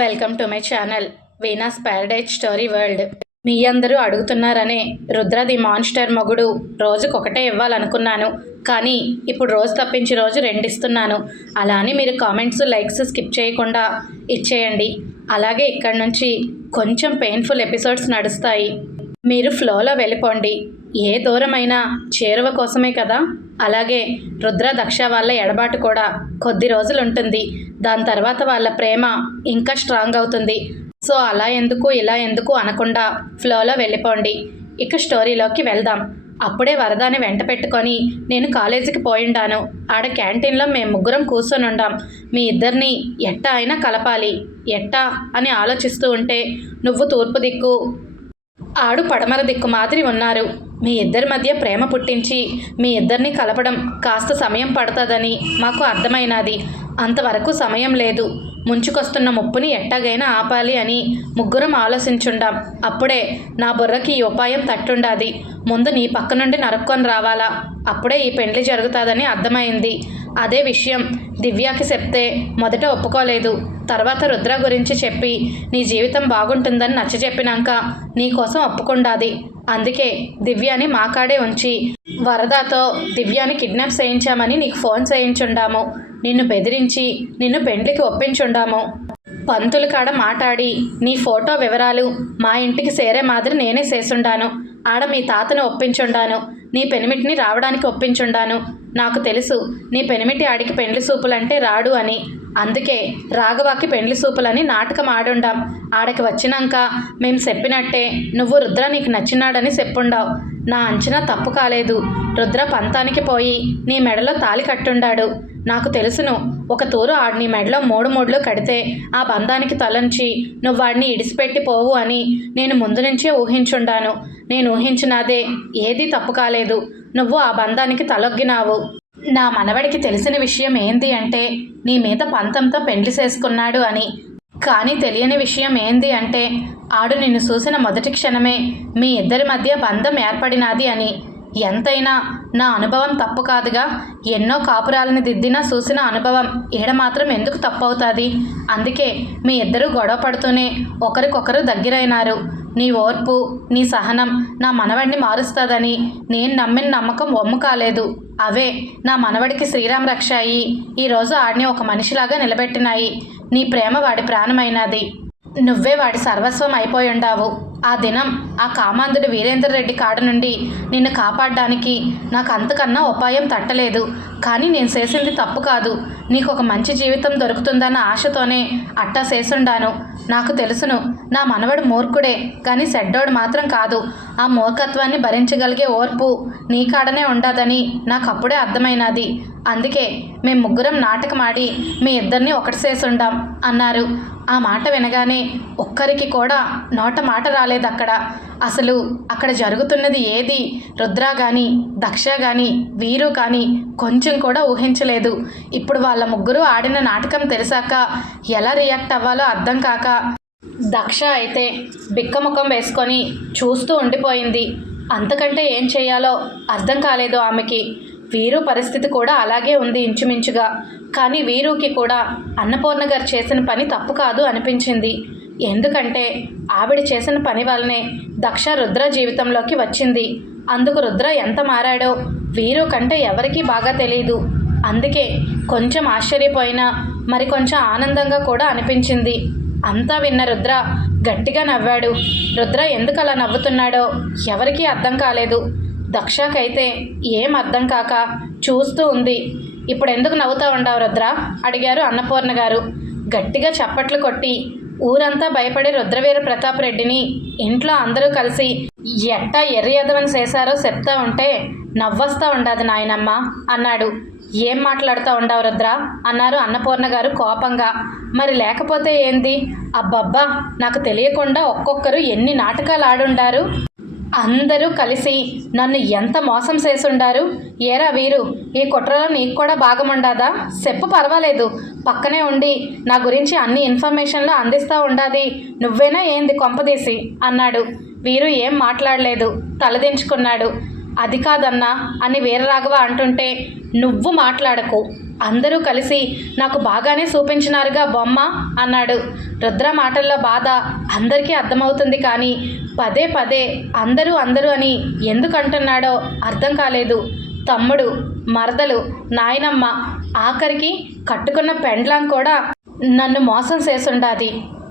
Welcome to my channel Veena's paradise story world మీ అందరూ అడుగుతున్నారనే Rudra the monster మొగుడు రోజుకొకటే ఇవ్వాలనుకున్నాను. కానీ ఇప్పుడు రోజు తప్పించి రోజు రెండు ఇస్తున్నాను అలా అని మీరు కామెంట్స్ లైక్స్ స్కిప్ చేయకుండా ఇచ్చేయండి. అలాగే ఇక్కడ నుంచి కొంచెం పెయిన్ఫుల్ ఎపిసోడ్స్ నడుస్తాయి. మీరు ఫ్లోలో వెళ్ళిపోండి. ఏ దూరమైనా చేరువ కోసమే కదా? అలాగే రుద్ర దక్ష వాళ్ళ ఎడబాటు కూడా కొద్ది రోజులు ఉంటుంది దాని తర్వాత వాళ్ళ ప్రేమ ఇంకా స్ట్రాంగ్ అవుతుంది. సో అలా ఎందుకు ఇలా ఎందుకు అనకుండా ఫ్లోలో వెళ్ళిపోండి. ఇక స్టోరీలోకి వెళ్దాం. అప్పుడే వరదాని వెంట పెట్టుకొని నేను కాలేజీకి పోయిండాను. ఆడ క్యాంటీన్లో మేము ముగ్గురం కూర్చొని ఉండాం మీ ఇద్దరిని ఎట్టా అయినా కలపాలి. ఎట్టా? అని ఆలోచిస్తూ ఉంటే నువ్వు తూర్పు దిక్కు ఆడు పడమర దిక్కు మాదిరి ఉన్నారు. మీ ఇద్దరి మధ్య ప్రేమ పుట్టించి మీ ఇద్దరిని కలపడం కాస్త సమయం పడుతుందని మాకు అర్థమైనది. అంతవరకు సమయం లేదు. ముంచుకొస్తున్న ముప్పుని ఎట్టాగైనా ఆపాలి అని ముగ్గురం ఆలోచించుండాం. అప్పుడే నా బుర్రకి ఈ ఉపాయం తట్టుండాది. ముందు నీ పక్క నుండి నరుక్కొని రావాలా? అప్పుడే ఈ పెండ్లి జరుగుతుందని అర్థమైంది. అదే విషయం. దివ్యాకి చెప్తే మొదట ఒప్పుకోలేదు. తర్వాత రుద్ర గురించి చెప్పి నీ జీవితం బాగుంటుందని నచ్చ చెప్పినాక నీ కోసం ఒప్పుకుండాది. అందుకే దివ్యాని మాకాడే ఉంచి వరదతో దివ్యాని కిడ్నాప్ చేయించామని నీకు ఫోన్ చేయించుండాము. నిన్ను బెదిరించి నిన్ను పెండ్లికి ఒప్పించుండాము. పంతులు కాడ మాట్లాడి నీ ఫోటో వివరాలు మా ఇంటికి సేరే మాదిరి నేనే చేసుండాను ఆడ మీ తాతను ఒప్పించుండాను. నీ పెనిమిటిని రావడానికి ఒప్పించుండాను. నాకు తెలుసు. నీ పెనిమిటి ఆడికి పెండ్లి సూపులంటే రాడు అని. అందుకే రాఘవాకి పెండ్లి సూపులని నాటకం ఆడుండాం. ఆడకి వచ్చినాక మేము చెప్పినట్టే నువ్వు రుద్ర నీకు నచ్చినాడని చెప్పుండావు. నా అంచనా తప్పు కాలేదు. రుద్ర పంతానికి పోయి నీ మెడలో తాలి కట్టుండాడు. నాకు తెలుసును ఒక తూరు ఆడు నీ మెడలో మూడు మూడులు కడితే ఆ బంధానికి తలంచి నువ్వు వాడిని ఇడిసిపెట్టి పోవు అని నేను ముందు నుంచే ఊహించుండాను. నేను ఊహించినదే ఏదీ తప్పు కాలేదు. నువ్వు ఆ బంధానికి తలొగ్గినావు. నా మనవడికి తెలిసిన విషయం ఏంది అంటే నీ మీద పంతంతో పెండ్లి చేసుకున్నాడు అని. కానీ తెలియని విషయం ఏంది అంటే ఆడు నిన్ను చూసిన మొదటి క్షణమే మీ ఇద్దరి మధ్య బంధం ఏర్పడినది అని. ఎంతైనా నా అనుభవం తప్పు కాదుగా ఎన్నో కాపురాలని దిద్దినా చూసిన అనుభవం ఈడ మాత్రం ఎందుకు తప్పు అవుతుంది? అందుకే మీ ఇద్దరు గొడవ పడుతూనే ఒకరికొకరు దగ్గరైనారు. నీ ఓర్పు నీ సహనం నా మనవడిని మారుస్తుందని నేను నమ్మిన నమ్మకం ఒమ్ము కాలేదు. అవే నా మనవడికి శ్రీరామ్ రక్ష అయ్యి ఈరోజు ఆడిని ఒక మనిషిలాగా నిలబెట్టినాయి. నీ ప్రేమ వాడి ప్రాణమైనది. నువ్వే వాడి సర్వస్వం అయిపోయి ఉండావు ఆ దినం ఆ కామాంధుడు వీరేందర్ రెడ్డి కాడ నుండి నిన్ను కాపాడడానికి నాకు అంతకన్నా ఉపాయం తట్టలేదు. కానీ నేను చేసింది తప్పు కాదు. నీకు ఒక మంచి జీవితం దొరుకుతుందన్న ఆశతోనే అట్టా చేసుండాను. నాకు తెలుసును నా మనవడు మూర్ఖుడే కానీ సెడ్డోడు మాత్రం కాదు. ఆ మూర్ఖత్వాన్ని భరించగలిగే ఓర్పు నీ కాడనే ఉండదని నాకు అప్పుడే అర్థమైనది. అందుకే మేము ముగ్గురం నాటకమాడి మీ ఇద్దరిని ఒకటి చేసుండాం అన్నారు. ఆ మాట వినగానే ఒక్కరికి కూడా నోట మాట రాలేదు. అక్కడ. అసలు అక్కడ జరుగుతున్నది ఏది? రుద్ర కానీ దక్ష కానీ వీరు కానీ కొంచెం కూడా ఊహించలేదు. ఇప్పుడు వాళ్ళ ముగ్గురు ఆడిన నాటకం తెలిసాక ఎలా రియాక్ట్ అవ్వాలో అర్థం కాక దక్ష అయితే బిక్కముఖం వేసుకొని చూస్తూ ఉండిపోయింది. అంతకంటే ఏం చేయాలో అర్థం కాలేదు ఆమెకి. వీరు పరిస్థితి కూడా అలాగే ఉంది ఇంచుమించుగా. కానీ వీరుకి కూడా అన్నపూర్ణ గారు చేసిన పని తప్పు కాదు అనిపించింది. ఎందుకంటే ఆవిడ చేసిన పని వల్లనే దక్ష రుద్ర జీవితంలోకి వచ్చింది. అందుకు రుద్ర ఎంత మారాడో వీరు కంటే ఎవరికీ బాగా తెలియదు అందుకే కొంచెం ఆశ్చర్యపోయినా మరి కొంచెం ఆనందంగా కూడా అనిపించింది. అంతా విన్న రుద్ర గట్టిగా నవ్వాడు. రుద్ర ఎందుకు అలా నవ్వుతున్నాడో ఎవరికీ అర్థం కాలేదు. దక్షకైతే ఏం అర్థం కాక చూస్తూ ఉంది. ఇప్పుడు ఎందుకు నవ్వుతూ ఉండవు రుద్ర? అడిగారు అన్నపూర్ణ గారు. గట్టిగా చప్పట్లు కొట్టి ఊరంతా భయపడి రుద్రవీర ప్రతాప్ రెడ్డిని ఇంట్లో అందరూ కలిసి ఎట్టా ఎర్రియదవని చేశారో చెప్తా ఉంటే నవ్వొస్తా ఉండదు నాయనమ్మ అన్నాడు. ఏం మాట్లాడుతూ ఉండవు రుద్ర? అన్నారు అన్నపూర్ణ గారు కోపంగా. మరి లేకపోతే ఏంది? అబ్బబ్బా నాకు తెలియకుండా ఒక్కొక్కరు ఎన్ని నాటకాలు ఆడుండారు? అందరూ కలిసి నన్ను ఎంత మోసం చేసుండారు ఏరా వీరు ఈ కుట్రలో నీకు కూడా భాగం చెప్పు పర్వాలేదు. పక్కనే ఉండి నా గురించి అన్ని ఇన్ఫర్మేషన్లు అందిస్తూ ఉండాది. నువ్వేనా ఏంది కొంపదీసి? అన్నాడు. వీరు ఏం మాట్లాడలేదు. తలదించుకున్నాడు. అది కాదన్నా అని వీరరాఘవ అంటుంటే నువ్వు మాట్లాడకు. అందరూ కలిసి నాకు బాగానే చూపించినారుగా బొమ్మ అన్నాడు. రుద్ర మాటల్లో బాధ అందరికీ అర్థమవుతుంది కానీ పదే పదే అందరూ అందరూ అని ఎందుకు అంటున్నాడో అర్థం కాలేదు. తమ్ముడు మరదలు నాయనమ్మ ఆఖరికి కట్టుకున్న పెండ్లాం కూడా నన్ను మోసం చేసుండాది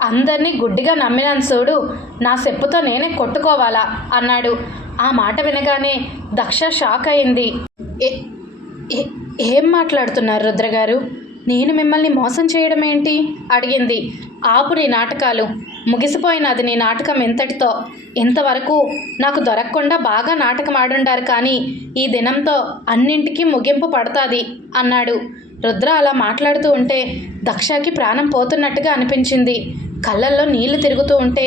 అందరినీ గుడ్డిగా నమ్మినాను చూడు నా చెప్పుతో నేనే కొట్టుకోవాలా అన్నాడు. ఆ మాట వినగానే దక్ష షాక్ అయింది. ఏం మాట్లాడుతున్నారు రుద్రగారు? నేను మిమ్మల్ని మోసం చేయడం ఏంటి అడిగింది. ఆపు నీ నాటకాలు. ముగిసిపోయినది నీ నాటకం ఎంతటితో? ఇంతవరకు నాకు దొరకకుండా బాగా నాటకం ఆడుండారు కానీ ఈ దినంతో అన్నింటికీ ముగింపు పడుతుంది అన్నాడు. రుద్ర అలా మాట్లాడుతూ ఉంటే దక్షకి ప్రాణం పోతున్నట్టుగా అనిపించింది. కళ్ళల్లో నీళ్ళు తిరుగుతూ ఉంటే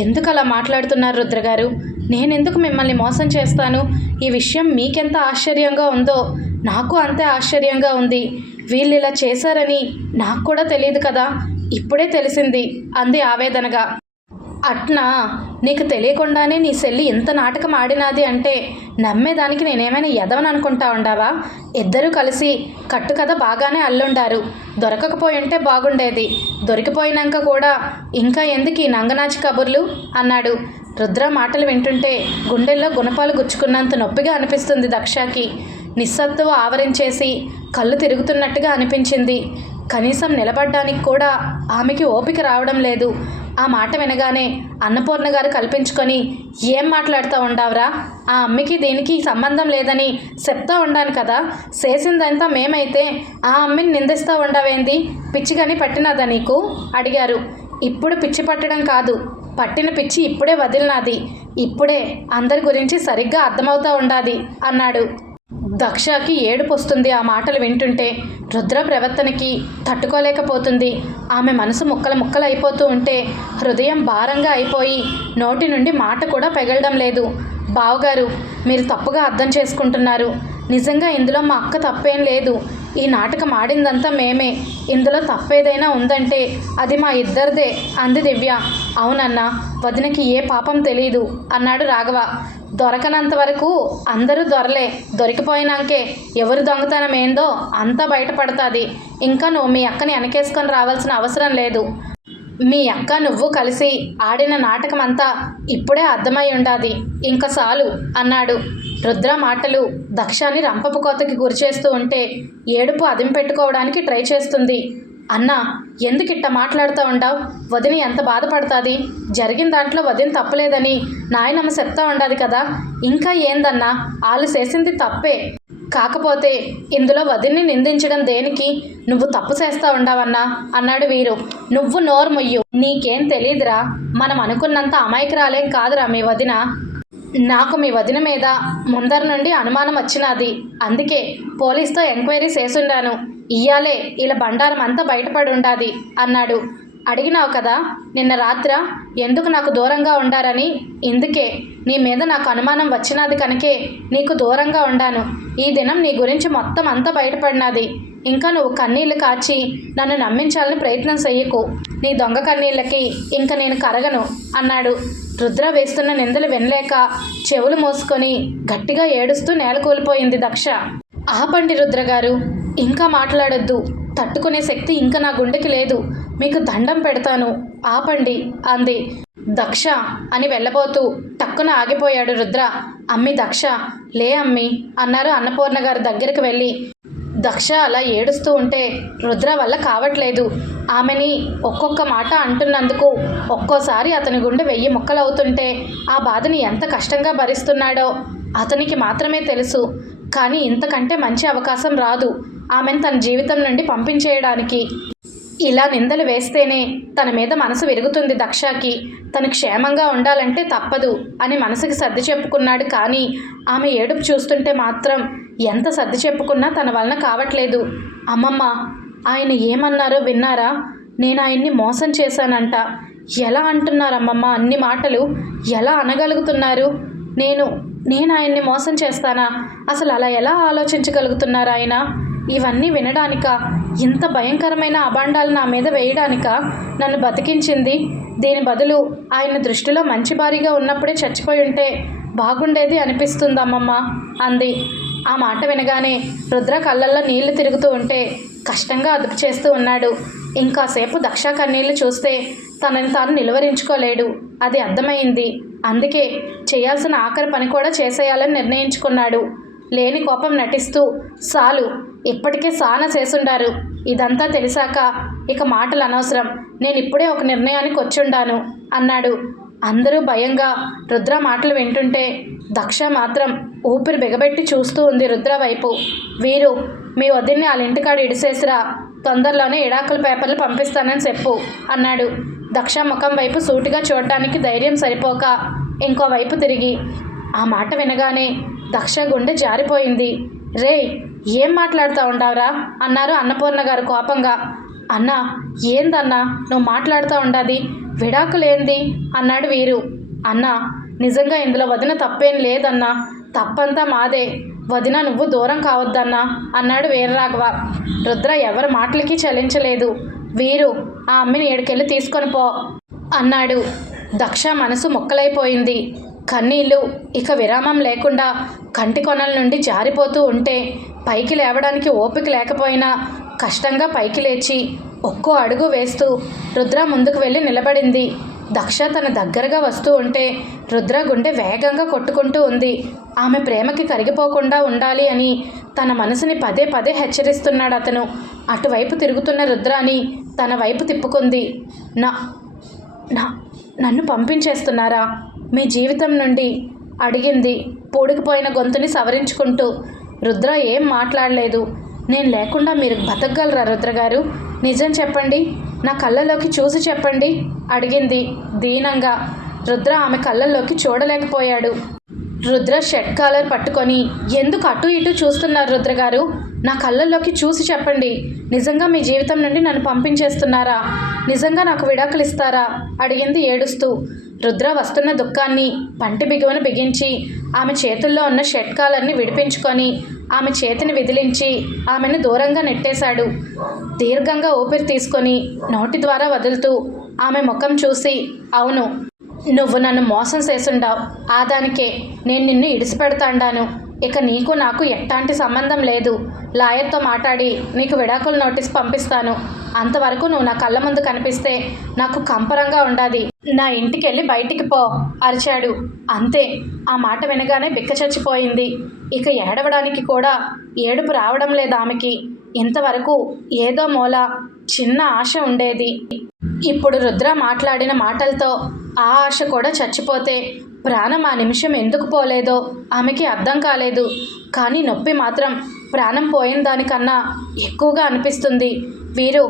ఎందుకు అలా మాట్లాడుతున్నారు రుద్రగారు? నేనెందుకు మిమ్మల్ని మోసం చేస్తాను? ఈ విషయం మీకెంత ఆశ్చర్యంగా ఉందో నాకు అంతే ఆశ్చర్యంగా ఉంది. వీళ్ళు ఇలా చేశారని నాకు కూడా తెలియదు కదా? ఇప్పుడే తెలిసింది అంది ఆవేదనగా. అట్నా? నీకు తెలియకుండానే నీ సెల్లి ఇంత నాటకం ఆడినాది అంటే నమ్మేదానికి నేనేమైనా ఎదవని అనుకుంటా ఉండావా? ఇద్దరూ కలిసి కట్టు కథ బాగానే అల్లుండారు. దొరకకపోయి ఉంటే బాగుండేది. దొరికిపోయినాక కూడా ఇంకా ఎందుకు ఈ నంగనాచి కబుర్లు? అన్నాడు. రుద్ర మాటలు వింటుంటే గుండెల్లో గుణపాలు గుచ్చుకున్నంత నొప్పిగా అనిపిస్తుంది దక్షకి. నిస్సత్తువ ఆవరించేసి కళ్ళు తిరుగుతున్నట్టుగా అనిపించింది. కనీసం నిలబడ్డానికి కూడా ఆమెకి ఓపిక రావడం లేదు. ఆ మాట వినగానే అన్నపూర్ణ గారు కల్పించుకొని ఏం మాట్లాడుతూ ఉండావురా? ఆ అమ్మికి దీనికి సంబంధం లేదని చెప్తా ఉండాను కదా. చేసిందంతా మేమైతే ఆ అమ్మిని నిందిస్తూ ఉండవేంది? పిచ్చిగని పట్టినదా నీకు? అడిగారు. ఇప్పుడు పిచ్చి పట్టడం కాదు. పట్టిన పిచ్చి ఇప్పుడే వదిలినాది. ఇప్పుడే అందరి గురించి సరిగ్గా అర్థమవుతూ ఉండాది అన్నాడు. దక్షకి ఏడుపు వస్తుంది ఆ మాటలు వింటుంటే. రుద్ర ప్రవర్తనకి తట్టుకోలేకపోతుంది. ఆమె మనసు ముక్కలు ముక్కలు అయిపోతూ ఉంటే హృదయం భారంగా అయిపోయి నోటి నుండి మాట కూడా పెగలడం లేదు. బావగారు మీరు తప్పుగా అర్థం చేసుకుంటున్నారు. నిజంగా ఇందులో మా అక్క తప్పేం లేదు. ఈ నాటకం ఆడిందంతా మేమే. ఇందులో తప్పేదైనా ఉందంటే అది మా ఇద్దరిదే అంది దివ్య. అవునన్నా వదినకి ఏ పాపం తెలియదు అన్నాడు రాఘవ. దొరకనంత వరకు అందరూ దొరలే. దొరికిపోయినాకే ఎవరు దొంగతనం ఏందో అంతా బయటపడుతుంది. ఇంకా నువ్వు మీ అక్కని వెనకేసుకొని రావాల్సిన అవసరం లేదు. మీ అక్క నువ్వు కలిసి ఆడిన నాటకం అంతా ఇప్పుడే అర్థమై ఉండాది. ఇంక చాలు అన్నాడు. రుద్ర మాటలు దక్షాన్ని రంపపు కోతకి గురిచేస్తూ ఉంటే ఏడుపు అదిం పెట్టుకోవడానికి ట్రై చేస్తుంది. అన్న ఎందుకిట్ట మాట్లాడుతూ ఉండావు? వదిన ఎంత బాధపడుతుంది? జరిగిన దాంట్లో వదిన తప్పలేదని నాయనమ్మ చెప్తా ఉండాది కదా. ఇంకా ఏందన్నా? వాళ్ళు చేసింది తప్పే. కాకపోతే ఇందులో వదిన్ని నిందించడం దేనికి? నువ్వు తప్పు చేస్తా ఉండవన్నా? అన్నాడు వీరు. నువ్వు నోర్మొయ్యు నీకేం తెలియదురా మనం అనుకున్నంత అమాయకురాలేం కాదురా మీ వదిన. నాకు మీ వదిన మీద ముందర నుండి అనుమానం వచ్చినది. అందుకే పోలీస్తో ఎంక్వైరీ చేసుండాను. ఇయ్యాలే ఇలా బండారం అంతా బయటపడి ఉండాది అన్నాడు. అడిగినావు కదా నిన్న రాత్ర ఎందుకు నాకు దూరంగా ఉండారని? ఇందుకే నీ మీద నాకు అనుమానం వచ్చినది కనుకే నీకు దూరంగా ఉండాను. ఈ దినం నీ గురించి మొత్తం అంతా బయటపడినది. ఇంకా నువ్వు కన్నీళ్ళు కాచి నన్ను నమ్మించాలని ప్రయత్నం చెయ్యకు. నీ దొంగ కన్నీళ్ళకి ఇంక నేను కరగను అన్నాడు. రుద్ర వేస్తున్న నిందలు వినలేక చెవులు మోసుకొని గట్టిగా ఏడుస్తూ నేల కూలిపోయింది దక్ష. ఆపండి రుద్రగారు ఇంకా మాట్లాడొద్దు. తట్టుకునే శక్తి ఇంకా నా గుండెకి లేదు. మీకు దండం పెడతాను. ఆపండి అంది. దక్ష అని వెళ్ళబోతూ టక్కున ఆగిపోయాడు రుద్ర. అమ్మి దక్ష లే అమ్మి అన్నారు అన్నపూర్ణ గారి దగ్గరికి వెళ్ళి. దక్ష అలా ఏడుస్తూ ఉంటే రుద్ర వల్ల కావట్లేదు. ఆమెని ఒక్కొక్క మాట అంటున్నందుకు ఒక్కోసారి అతని గుండె వెయ్యి ముక్కలవుతుంటే ఆ బాధని ఎంత కష్టంగా భరిస్తున్నాడో అతనికి మాత్రమే తెలుసు. కానీ ఇంతకంటే మంచి అవకాశం రాదు. ఆమెను తన జీవితం నుండి పంపించేయడానికి. ఇలా నిందలు వేస్తేనే తన మీద మనసు విరుగుతుంది దక్షకి. తను క్షేమంగా ఉండాలంటే తప్పదు అని మనసుకి సర్ది చెప్పుకున్నాడు కానీ ఆమె ఏడుపు చూస్తుంటే మాత్రం ఎంత సర్ది చెప్పుకున్నా తన వలన కావట్లేదు. అమ్మమ్మ ఆయన ఏమన్నారో విన్నారా? నేను ఆయన్ని మోసం చేశానంట. ఎలా అంటున్నారు అమ్మమ్మ అన్ని మాటలు? ఎలా అనగలుగుతున్నారు? నేను నేను ఆయన్ని మోసం చేస్తానా? అసలు అలా ఎలా ఆలోచించగలుగుతున్నారు ఆయన? ఇవన్నీ వినడానిక? ఇంత భయంకరమైన అభాండాలు నా మీద వేయడానిక? నన్ను బతికించింది? దీని బదులు ఆయన దృష్టిలో మంచి భారీగా ఉన్నప్పుడే చచ్చిపోయి ఉంటే బాగుండేది అనిపిస్తుంది అమ్మమ్మ అంది. ఆ మాట వినగానే రుద్ర కళ్ళల్లో నీళ్ళు తిరుగుతూ ఉంటే కష్టంగా అదుపు చేస్తూ ఉన్నాడు. ఇంకాసేపు దక్ష కన్నీళ్ళు చూస్తే తనని తాను నిలువరించుకోలేడు. అది అర్థమైంది. అందుకే చేయాల్సిన ఆఖరి పని కూడా చేసేయాలని నిర్ణయించుకున్నాడు. లేని కోపం నటిస్తూ సాలు ఇప్పటికే సాన చేసుండారు ఇదంతా తెలిసాక ఇక మాటలు అనవసరం. నేను ఇప్పుడే ఒక నిర్ణయానికి వచ్చుండాను అన్నాడు. అందరూ భయంగా రుద్ర మాటలు వింటుంటే దక్ష మాత్రం ఊపిరి బిగబెట్టి చూస్తూ ఉంది రుద్ర వైపు. వీరు మీ వదిన్ని వాళ్ళ ఇంటికాడ ఇడిసేసిరా. తొందరలోనే ఇడాకుల పేపర్లు పంపిస్తానని చెప్పు అన్నాడు. దక్ష ముఖం వైపు సూటిగా చూడటానికి ధైర్యం సరిపోక ఇంకో వైపు తిరిగి. ఆ మాట వినగానే దక్ష గుండె జారిపోయింది. రే ఏం మాట్లాడుతూ ఉండవురా? అన్నారు అన్నపూర్ణ గారు కోపంగా. అన్నా ఏందన్నా? నువ్వు మాట్లాడుతూ ఉండాది. విడాకులేంది అన్నాడు వీరు. అన్నా నిజంగా ఇందులో వదిన తప్పేం లేదన్నా. తప్పంతా మాదే. వదిన నువ్వు దూరం కావద్దన్నా అన్నాడు వీరరాఘవ. రుద్ర ఎవరి మాటలకి చలించలేదు. వీరు ఆ అమ్మిని ఏడుకెళ్ళి తీసుకొని పో అన్నాడు. దక్ష మనసు మొక్కలైపోయింది. కన్నీళ్ళు. ఇక విరామం లేకుండా కంటి కొనల నుండి జారిపోతూ ఉంటే పైకి లేవడానికి ఓపిక లేకపోయినా కష్టంగా పైకి లేచి ఒక్కో అడుగు వేస్తూ రుద్ర ముందుకు వెళ్ళి నిలబడింది. దక్ష తన దగ్గరగా వస్తూ ఉంటే రుద్ర గుండె వేగంగా కొట్టుకుంటూ ఉంది. ఆమె ప్రేమకి కరిగిపోకుండా ఉండాలి అని తన మనసుని పదే పదే హెచ్చరిస్తున్నాడు అతను. అటువైపు తిరుగుతున్న రుద్రాని తన వైపు తిప్పుకుంది. నా నా నన్ను పంపించేస్తున్నారా? మీ జీవితం నుండి అడిగింది పూడికిపోయిన గొంతుని సవరించుకుంటూ రుద్ర ఏం మాట్లాడలేదు. నేను లేకుండా మీరు బతకగలరా రుద్ర గారు నిజం చెప్పండి. నా కళ్ళలోకి చూసి చెప్పండి అడిగింది దీనంగా. రుద్ర ఆమె కళ్ళల్లోకి చూడలేకపోయాడు. రుద్ర షర్ట్ కాలర్ పట్టుకొని ఎందుకు అటు ఇటు చూస్తున్నారు రుద్ర గారు నా కళ్ళల్లోకి చూసి చెప్పండి. నిజంగా మీ జీవితం నుండి నన్ను పంపించేస్తున్నారా? నిజంగా నాకు విడాకులు ఇస్తారా అడిగింది ఏడుస్తూ. రుద్ర వస్తున్న దుఃఖాన్ని పంటి బిగువను బిగించి ఆమె చేతుల్లో ఉన్న షట్కాలన్నీ విడిపించుకొని ఆమె చేతిని విదిలించి ఆమెను దూరంగా నెట్టేశాడు. దీర్ఘంగా ఊపిరి తీసుకొని నోటి ద్వారా వదులుతూ ఆమె ముఖం చూసి అవును నువ్వు నన్ను మోసం చేసుండావు. ఆ దానికే నేను నిన్ను ఇడిసిపెడతాండాను. ఇక నీకు నాకు ఎట్లాంటి సంబంధం లేదు. లాయర్తో మాట్లాడి నీకు విడాకుల నోటీస్ పంపిస్తాను. అంతవరకు నువ్వు నా కళ్ళ ముందు కనిపిస్తే నాకు కంపరంగా ఉండాది. నా ఇంటికి వెళ్ళి బయటికి పో అరిచాడు. అంతే ఆ మాట వినగానే బిక్క చచ్చిపోయింది. ఇక ఏడవడానికి కూడా ఏడుపు రావడం లేదు ఆమెకి. ఇంతవరకు ఏదో మూల చిన్న ఆశ ఉండేది. ఇప్పుడు రుద్ర మాట్లాడిన మాటలతో ఆ ఆశ కూడా చచ్చిపోతే ప్రాణం ఆ నిమిషం ఎందుకు పోలేదో ఆమెకి అర్థం కాలేదు. కానీ నొప్పి మాత్రం ప్రాణం పోయిన దానికన్నా ఎక్కువగా అనిపిస్తుంది. వీరు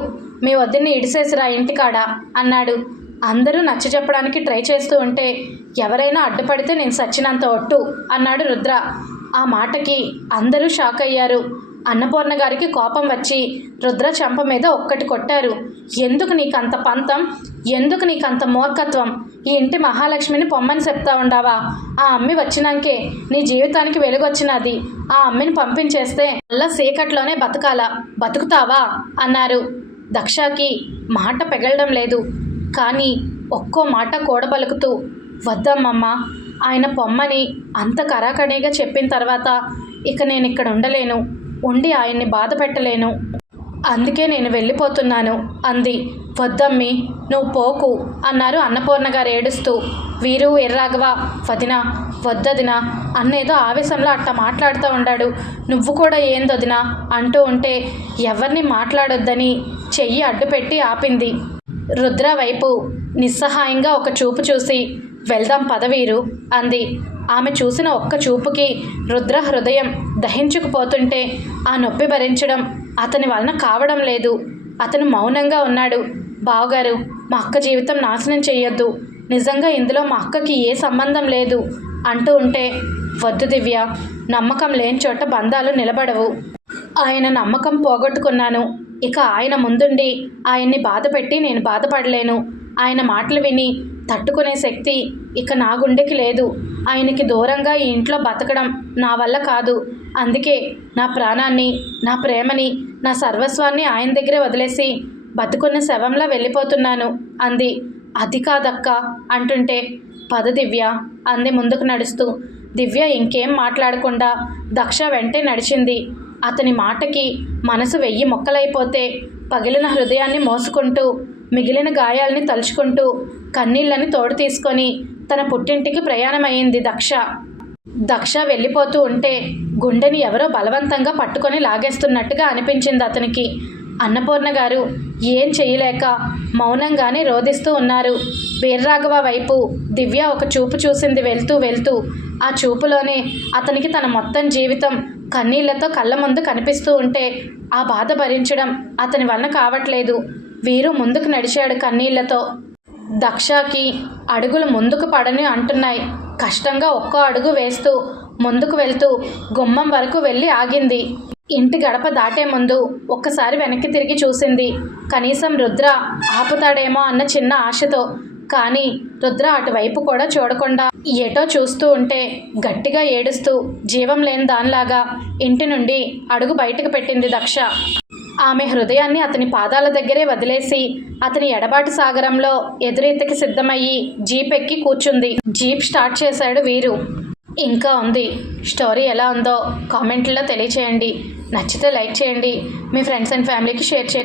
మీ వద్దని ఇడిసేసిరా ఇంటికాడ అన్నాడు. అందరూ నచ్చ చెప్పడానికి ట్రై చేస్తూ ఉంటే ఎవరైనా అడ్డుపడితే నేను సచ్చినంత ఒట్టు అన్నాడు రుద్ర. ఆ మాటకి అందరూ షాక్ అయ్యారు. అన్నపూర్ణ గారికి కోపం వచ్చి రుద్ర చెంప మీద ఒక్కటి కొట్టారు. ఎందుకు నీకంత పంతం? ఎందుకు నీకంత మూర్ఖత్వం? ఈ ఇంటి మహాలక్ష్మిని పొమ్మని చెప్తా ఉండావా? ఆ అమ్మి వచ్చినాకే నీ జీవితానికి వెలుగొచ్చినది. ఆ అమ్మిని పంపించేస్తే అలా సీకట్లోనే బతకాలా. బతుకుతావా? అన్నారు. దక్షకి మాట పెగలడం లేదు. కానీ ఒక్కో మాట కూడబలుకుతూ వద్దమ్మమ్మ ఆయన పొమ్మని అంత కరాకడిగా చెప్పిన తర్వాత ఇక నేను ఇక్కడ ఉండలేను. ఉండి ఆయన్ని బాధ పెట్టలేను. అందుకే నేను వెళ్ళిపోతున్నాను. అంది. వద్దమ్మి నువ్వు పోకు అన్నారు అన్నపూర్ణ గారు ఏడుస్తూ. వీరు ఎర్రాగవా వదినా వద్దదినా అన్నేదో ఆవేశంలో అట్ట మాట్లాడుతూ ఉండాడు. నువ్వు కూడా ఏందొదినా అంటూ ఉంటే ఎవరిని మాట్లాడొద్దని చెయ్యి అడ్డుపెట్టి ఆపింది. రుద్ర వైపు నిస్సహాయంగా ఒక చూపు చూసి వెళ్దాం పదవీరు అంది. ఆమె చూసిన ఒక్క చూపుకి రుద్ర హృదయం దహించుకుపోతుంటే ఆ నొప్పి భరించడం అతని వలన కావడం లేదు. అతను మౌనంగా ఉన్నాడు. బావగారు మా అక్క జీవితం నాశనం చేయొద్దు నిజంగా ఇందులో మా అక్కకి ఏ సంబంధం లేదు? అంటూ ఉంటే వద్దు దివ్య నమ్మకం లేని చోట బంధాలు నిలబడవు. ఆయన నమ్మకం పోగొట్టుకున్నాను. ఇక ఆయన ముందుండి ఆయన్ని బాధపెట్టి నేను బాధపడలేను. ఆయన మాటలు విని తట్టుకునే శక్తి ఇక నా గుండెకి లేదు. ఆయనకి దూరంగా ఈ ఇంట్లో బతకడం నా వల్ల కాదు. అందుకే నా ప్రాణాన్ని నా ప్రేమని నా సర్వస్వాన్ని ఆయన దగ్గరే వదిలేసి బతుకున్న శవంలా వెళ్ళిపోతున్నాను అంది. అది కాదక్క అంటుంటే పద దివ్య అంది ముందుకు నడుస్తూ. దివ్య ఇంకేం మాట్లాడకుండా దక్ష వెంటే నడిచింది. అతని మాటకి మనసు వెయ్యి మొక్కలైపోతే పగిలిన హృదయాన్ని మోసుకుంటూ మిగిలిన గాయాల్ని తలుచుకుంటూ కన్నీళ్ళని తోడు తీసుకొని తన పుట్టింటికి ప్రయాణమైంది దక్ష. దక్ష వెళ్ళిపోతూ ఉంటే గుండెని ఎవరో బలవంతంగా పట్టుకొని లాగేస్తున్నట్టుగా అనిపించింది అతనికి. అన్నపూర్ణ గారు ఏం చేయలేక మౌనంగానే రోధిస్తూ ఉన్నారు. వీర్రాఘవ వైపు దివ్య ఒక చూపు చూసింది వెళ్తూ వెళ్తూ. ఆ చూపులోనే అతనికి తన మొత్తం జీవితం కన్నీళ్ళతో కళ్ళ ముందు కనిపిస్తూ ఉంటే ఆ బాధ భరించడం అతని వలన కావట్లేదు. వీరు ముందుకు నడిచాడు కన్నీళ్ళతో. దక్షకి అడుగులు ముందుకు పడని అంటున్నాయి. కష్టంగా ఒక్కో అడుగు వేస్తూ ముందుకు వెళ్తూ గుమ్మం వరకు వెళ్ళి ఆగింది. ఇంటి గడప దాటే ముందు ఒక్కసారి వెనక్కి తిరిగి చూసింది. కనీసం రుద్ర ఆపుతాడేమో అన్న చిన్న ఆశతో. కానీ రుద్ర అటువైపు కూడా చూడకుండా ఎటో చూస్తూ ఉంటే గట్టిగా ఏడుస్తూ జీవం లేని దానిలాగా ఇంటి నుండి అడుగు బయటకు పెట్టింది దక్ష. ఆమె హృదయాన్ని అతని పాదాల దగ్గరే వదిలేసి అతని ఎడబాటు సాగరంలో ఎదురెత్తకి సిద్ధమయ్యి జీప్ ఎక్కి కూర్చుంది. జీప్ స్టార్ట్ చేశాడు వీరు. ఇంకా ఉంది. స్టోరీ ఎలా ఉందో కామెంట్లో తెలియచేయండి. నచ్చితే లైక్ చేయండి. మీ ఫ్రెండ్స్ అండ్ ఫ్యామిలీకి షేర్ చేయండి.